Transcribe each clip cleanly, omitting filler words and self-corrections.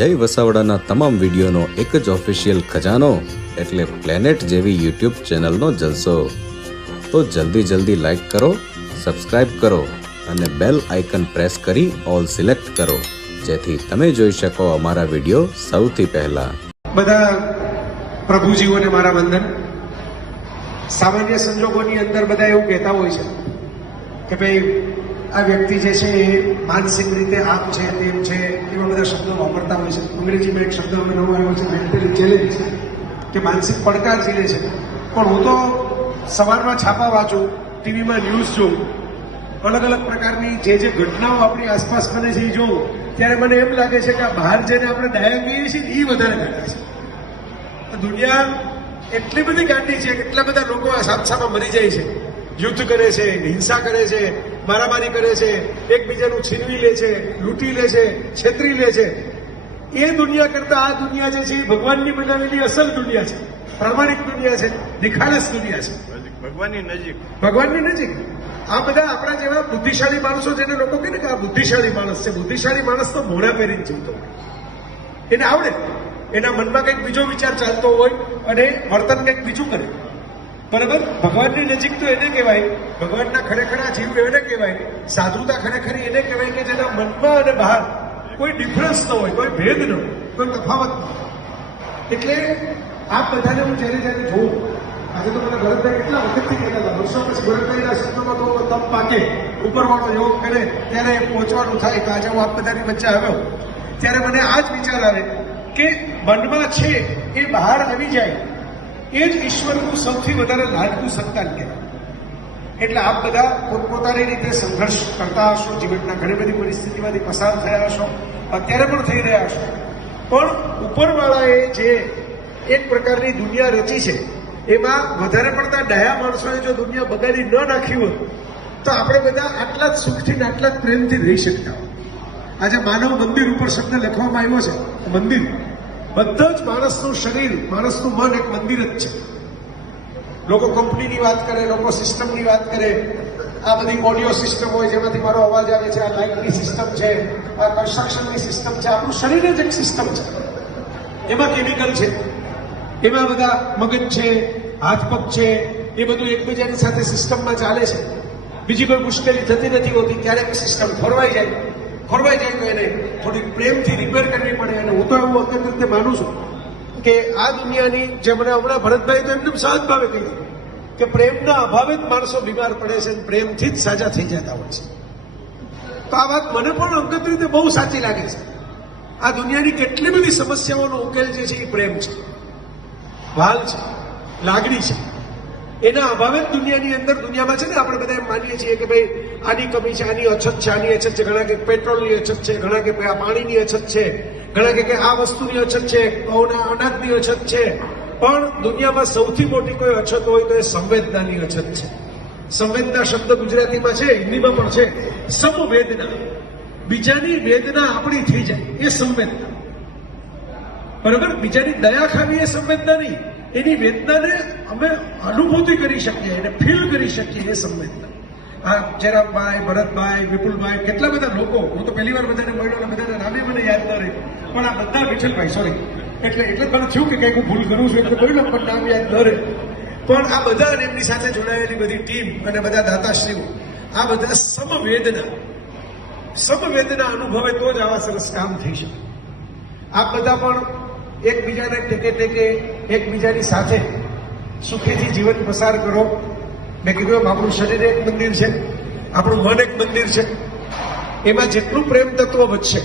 જય વસાવડાના તમામ વિડીયોનો એક જ ઓફિશિયલ ખજાનો એટલે પ્લેનેટ જેવી યુટ્યુબ ચેનલનો જલસો. તો જલ્દી લાઈક કરો, સબસ્ક્રાઇબ કરો અને બેલ આઇકન પ્રેસ કરી ઓલ સિલેક્ટ કરો, જેથી તમે જોઈ શકો અમારા વિડીયો સૌથી પહેલા. બધા પ્રભુજીઓને મારા વંદન. સામાન્ય સંજોગોની અંદર બધા એવું કહેતા હોય છે કે ભાઈ આ વ્યક્તિ જે છે એ માનસિક રીતે આમ છે તેમ છે, એવા બધા શબ્દો વાપરતા હોય છે. અંગ્રેજીમાં એક શબ્દ અમે નવો આવ્યો છે, મેન્ટલી ચેલેન્જ, કે માનસિક પડકાર ઝીલે છે. પણ હું તો સવારમાં છાપા વાંચું, ટીવીમાં ન્યૂઝ જોઉં, અલગ અલગ પ્રકારની જે ઘટનાઓ આપણી આસપાસ બને છે એ જોઉં, ત્યારે મને એમ લાગે છે કે આ બહાર જઈને આપણે ડાયા કહીએ છીએ એ વધારે ગાંડા છે. દુનિયા એટલી બધી ગાંડી છે, કેટલા બધા લોકો આ સામસામાં મરી જાય છે, યુદ્ધ કરે છે, હિંસા કરે છે, મારામારી કરે છે, એકબીજાનું છીનવી લે છે, લૂંટી લે છે, છેતરી લે છે. એ દુનિયા કરતા આ દુનિયા જે છે એ ભગવાનની બનાવેલી અસલ દુનિયા છે, પ્રામાણિક દુનિયા છે, નિખાલસ દુનિયા છે, ભગવાનની નજીક. આ બધા આપણા જેવા બુદ્ધિશાળી માણસો, જેને લોકો કહે ને કે આ બુદ્ધિશાળી માણસ છે, બુદ્ધિશાળી માણસ તો મોઢા પહેરીને જીવતો હોય, એને આવડે, એના મનમાં કંઈક બીજો વિચાર ચાલતો હોય અને વર્તન કંઈક બીજું કરે. બરાબર? ભગવાનની નજીક તો એને કહેવાય, ભગવાનના ખરેખરા જીવ એને કહેવાય, સાધુતા ખરેખરી એને કહેવાય કે જેના મનમાં અને બહાર કોઈ ડિફરન્સ ન હોય, કોઈ ભેદ ન હોય, કોઈ તફાવત ન હોય. એટલે આ બધાને હું જ્યારે જોઉં, આજે તો મને ભરતભાઈ કેટલા વખતથી કહેતા હતા, વર્ષો પછી ભરતભાઈના શબ્દોમાં તો તપ પાકે, ઉપરવાળો યોગ કરે ત્યારે પહોંચવાનું થાય. કે આજે હું આપ બધાની વચ્ચે આવ્યો ત્યારે મને આ જ વિચાર આવે કે મનમાં છે એ બહાર આવી જાય, એ જ ઈશ્વરનું સૌથી વધારે લાડકું સંતાન કહેવાય. એટલે આપ બધા પોતપોતાની રીતે સંઘર્ષ કરતા હશો, જીવનના ઘણી બધી પરિસ્થિતિમાંથી પસાર થયા હશો, અત્યારે પણ થઈ રહ્યા હશો. પણ ઉપરવાળાએ જે એક પ્રકારની દુનિયા રચી છે, એમાં વધારે પડતા ડાયા માણસોએ જો દુનિયા બગાડી ન નાખી હોત તો આપણે બધા આટલા જ સુખથી ને આટલા જ પ્રેમથી રહી શકતા હોત. આજે માનવ મંદિર ઉપર શબ્દ લખવામાં આવ્યો છે, મંદિર. બધા જ માણસનું શરીર, માણસનું મન એક મંદિર જ છે. લોકો કંપનીની વાત કરે, લોકો સિસ્ટમની વાત કરે, આ બધી ઓડિયો સિસ્ટમ હોય જેમાંથી મારો અવાજ આવે છે, આ લાઇટની સિસ્ટમ છે, આ કન્સ્ટ્રક્શનની સિસ્ટમ છે. આપણું શરીર જ એક સિસ્ટમ છે, એમાં કેમિકલ છે, એમાં બધા મગજ છે, હાથ પગ છે, એ બધું એકબીજાની સાથે સિસ્ટમમાં ચાલે છે. બીજી કોઈ મુશ્કેલી થતી નથી હોતી. ક્યારેક સિસ્ટમ ખોરવાઈ જાય તો એને થોડી પ્રેમથી રિપેર કરવી પડે. અને હું તો એવું વખત રીતે માનું છું કે આ દુનિયાની, જે મને હમણાં ભરતભાઈ તો એકદમ સહજ ભાવે કહ્યું કે પ્રેમના અભાવે જ માણસો બીમાર પડે છે, પ્રેમથી જ સાજા થઈ જતા હોય છે. તો આ વાત મને પણ અંગત રીતે બહુ સાચી લાગે છે. આ દુનિયાની કેટલી બધી સમસ્યાઓનો ઉકેલ જે છે એ પ્રેમ છે, ભાલ છે, લાગણી છે. એના અભાવે જ દુનિયાની અંદર, દુનિયામાં છે ને, આપણે બધા એમ માનીએ છીએ કે ભાઈ આની કમી છે, આની અછત છે, આની અછત છે. ઘણા કે પેટ્રોલની અછત છે, ઘણા કે પાણીની અછત છે, ઘણા કે આ વસ્તુની અછત છે, અનાજની અછત છે. પણ દુનિયામાં સૌથી મોટી કોઈ અછત હોય તો એ સંવેદનાની અછત છે. સંવેદના શબ્દ ગુજરાતીમાં છે, હિન્દીમાં પણ છે, સમવેદના. બીજાની વેદના આપણી થઈ જાય એ સંવેદના. બરાબર? બીજાની દયા ખાવી એ સંવેદના નહીં, એની વેદનાને અમે અનુભૂતિ કરી શકીએ, એને ફીલ કરી શકીએ એ સંવેદના. આ જયરામભાઈ, ભરતભાઈ, વિપુલભાઈ, કેટલા બધા લોકો, હું તો પહેલી વાર બધાને મળ્યો અને બધાના નામે મને યાદ ન રહે, પણ આ બધા, વિઠ્ઠલભાઈ, સોરી, એટલે મને થયું કે કંઈક હું ભૂલ કરું છું એટલે બોલ્યો પણ નામ યાદ ન રહે. પણ આ બધા અને એમની સાથે જોડાયેલી બધી ટીમ અને બધા દાતાશ્રીઓ, આ બધા સમવેદના અનુભવે તો જ આવા સરસ કામ થઈ શકે. આ બધા પણ એકબીજાને ટેકે એકબીજાની સાથે સુખેથી જીવન પસાર કરો. મેં કીધું એમ આપણું શરીર એક મંદિર છે, આપણું મન એક મંદિર છે. એમાં જેટલું પ્રેમ તત્વ વધશે,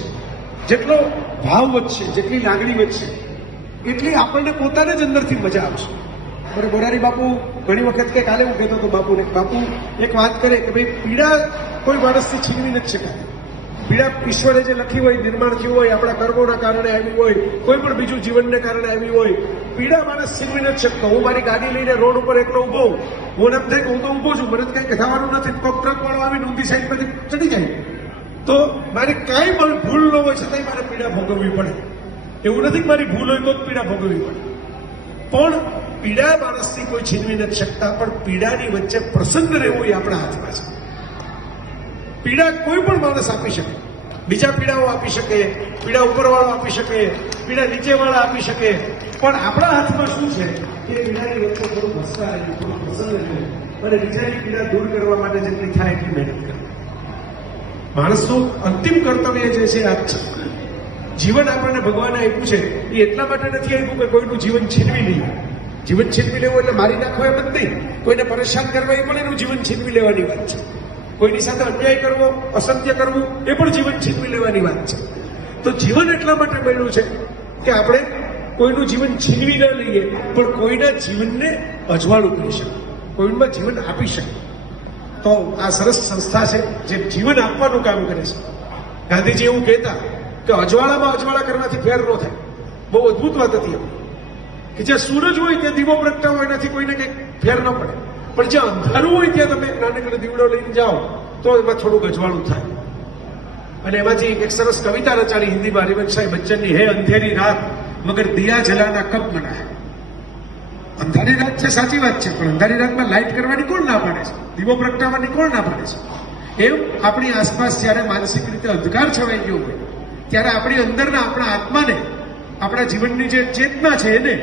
જેટલો ભાવ વધશે, જેટલી લાગણી વધશે, એટલી આપણને પોતાને જ અંદરથી મજા આવશે. મને મોરારી બાપુ ઘણી વખત કે, કાલે હું કહેતો હતો બાપુ એક વાત કરે કે ભાઈ પીડા કોઈ માણસથી છીનવી નથી શકાય. પીડા ઈશ્વરે જે લખી હોય, નિર્માણ થયું હોય, આપણા કર્મોના કારણે આવી હોય, કોઈ પણ બીજું જીવનને કારણે આવી હોય, પીડા માણસ છીનવી નથી શકતો. હું મારી ગાડી લઈને રોડ ઉપર એકલો ઉભો, હું એમ થાય કે હું તો ઉભો છું, મને કંઈ થવાનું નથી, ટ્રક વાળો આવીને ઊંધી સાઈડ પરથી ચડી જાય તો મારી કાંઈ પણ ભૂલ ન હોય છતાંય મારે પીડા ભોગવવી પડે. એવું નથી કે મારી ભૂલ હોય તો જ પીડા ભોગવવી પડે. પણ પીડા માણસથી કોઈ છીનવી નથી શકતા. પણ પીડાની વચ્ચે પ્રસન્ન રહેવું એ આપણા હાથમાં છે. પીડા કોઈ પણ માણસ આપી શકે. બીજા પીડાઓ આપી શકે, પીડા ઉપરવાળો આપી શકે, પીડા નીચેવાળા આપી શકે, પણ આપણા હાથમાં શું છે કે પીડાની વચ્ચે થોડું હસતા રહેવું, થોડું પ્રસન્ન રહેવું અને બીજાની પીડા દૂર કરવા માટે જેટલી થાય એટલી મહેનત કરવી. માણસનું અંતિમ કર્તવ્ય જે છે આ જ છે. જીવન આપણને ભગવાને આપ્યું છે એ એટલા માટે નથી આપ્યું કે કોઈનું જીવન છીનવી નહીં. જીવન છીનવી લેવું એટલે મારી નાખવો એમ જ નહીં. કોઈને પરેશાન કરવા એ પણ એનું જીવન છીનવી લેવાની વાત છે. કોઈની સાથે અન્યાય કરવો, અસત્ય કરવું એ પણ જીવન છીનવી લેવાની વાત છે. તો જીવન એટલા માટે મળ્યું છે કે આપણે કોઈનું જીવન છીનવી ન લઈએ, પણ કોઈના જીવનને અજવાળું કરી શકીએ, કોઈમાં જીવન આપી શકીએ. તો આ સરસ સંસ્થા છે જે જીવન આપવાનું કામ કરે છે. ગાંધીજી એવું કહેતા કે અજવાળામાં અજવાળા કરવાથી ફેર ન થાય. બહુ અદભુત વાત હતી એમ કે જ્યાં સૂરજ હોય ત્યાં દીવો પ્રગટાવો એનાથી કોઈને કંઈક ફેર ન પડે, પણ જ્યાં અંધારું હોય ત્યાં તમે નાનકડો દીવડો લઈને જાઓ તો એમાં થોડુંક અજવાળું થાય. અને એમાંથી એક સરસ કવિતા રચાડી હિન્દીમાં હરિવંશભાઈ બચ્ચનની, હે અંધેરી રાત મગર દિયા જલાના કબ મના. અંધારી રાત છે, સાચી વાત છે, પણ અંધારી રાતમાં લાઇટ કરવાની કોણ ના પાડે છે? દીવો પ્રગટાવવાની કોણ ના પાડે છે? એમ આપણી આસપાસ જ્યારે માનસિક રીતે અંધકાર છવાઈ ગયો હોય ત્યારે આપણી અંદરના આપણા આત્માને, આપણા જીવનની જે ચેતના છે એને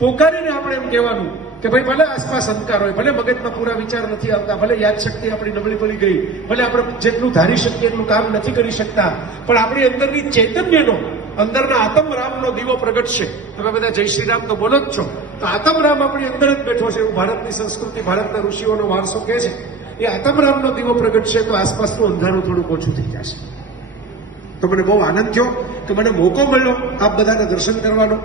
પોકારીને આપણે એમ કહેવાનું કે ભાઈ ભલે આસપાસ અંધકાર હોય, ભલે મગજમાં પૂરા વિચાર નથી આવતા, ભલે યાદશક્તિ આપણી નબળી પડી ગઈ, ભલે આપણે જેટલું ધારી શકીએ એટલું કામ નથી કરી શકતા, પણ આપણી અંદરની ચૈતન્યનો, અંદરના આત્મરામનો દીવો પ્રગટશે. તમે બધા જય શ્રી રામ તો બોલો જ છો, તો આત્મરામ આપણી અંદર જ બેઠો છે એવું ભારતની સંસ્કૃતિ, ભારતના ઋષિઓનો વારસો કહે છે. એ આત્મરામનો દીવો પ્રગટશે તો આસપાસનું અંધારું થોડુંક ઓછું થઈ જશે. તો મને બહુ આનંદ થયો કે મને મોકો મળ્યો આપ બધાના દર્શન કરવાનો.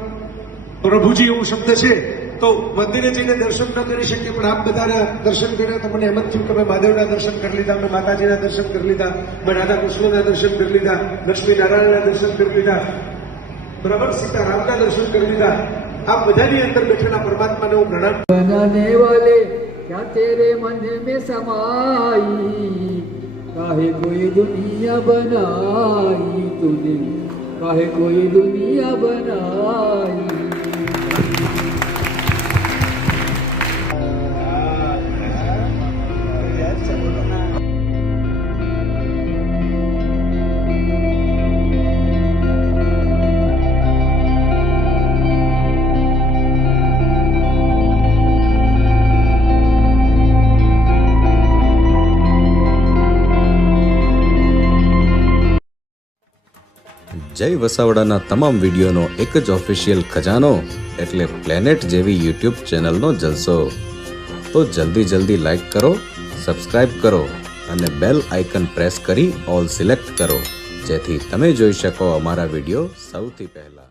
પ્રભુજી એવું શબ્દ છે તો મંદિરે જઈને દર્શન ન કરી શકીએ, પણ આપ બધાના દર્શન કર્યા તો મને એમ જ થયું કે મેં મહાદેવના દર્શન કરી લીધા, મેં માતાજીના દર્શન કરી લીધા, મેં રાધા કૃષ્ણના દર્શન કરી લીધા, લક્ષ્મી નારાયણના દર્શન કરી લીધા, બરાબર, સીતારામના દર્શન કરી લીધા. આપ બધાની અંદર બેઠેલા પરમાત્માને હું પ્રણામ. बनाने वाले क्या तेरे मन में समाई, काहे कोई दुनिया बनाई तूने, काहे कोई दुनिया बनाई. જય વસાવડાના તમામ વિડીયોનો એક જ ઓફિશિયલ ખજાનો એટલે પ્લેનેટ જેવી યુટ્યુબ ચેનલનો જલસો. તો જલ્દી લાઈક કરો, સબસ્ક્રાઇબ કરો અને બેલ આઇકન પ્રેસ કરી ઓલ સિલેક્ટ કરો, જેથી તમે જોઈ શકો અમારા વિડીયો સૌથી પહેલા.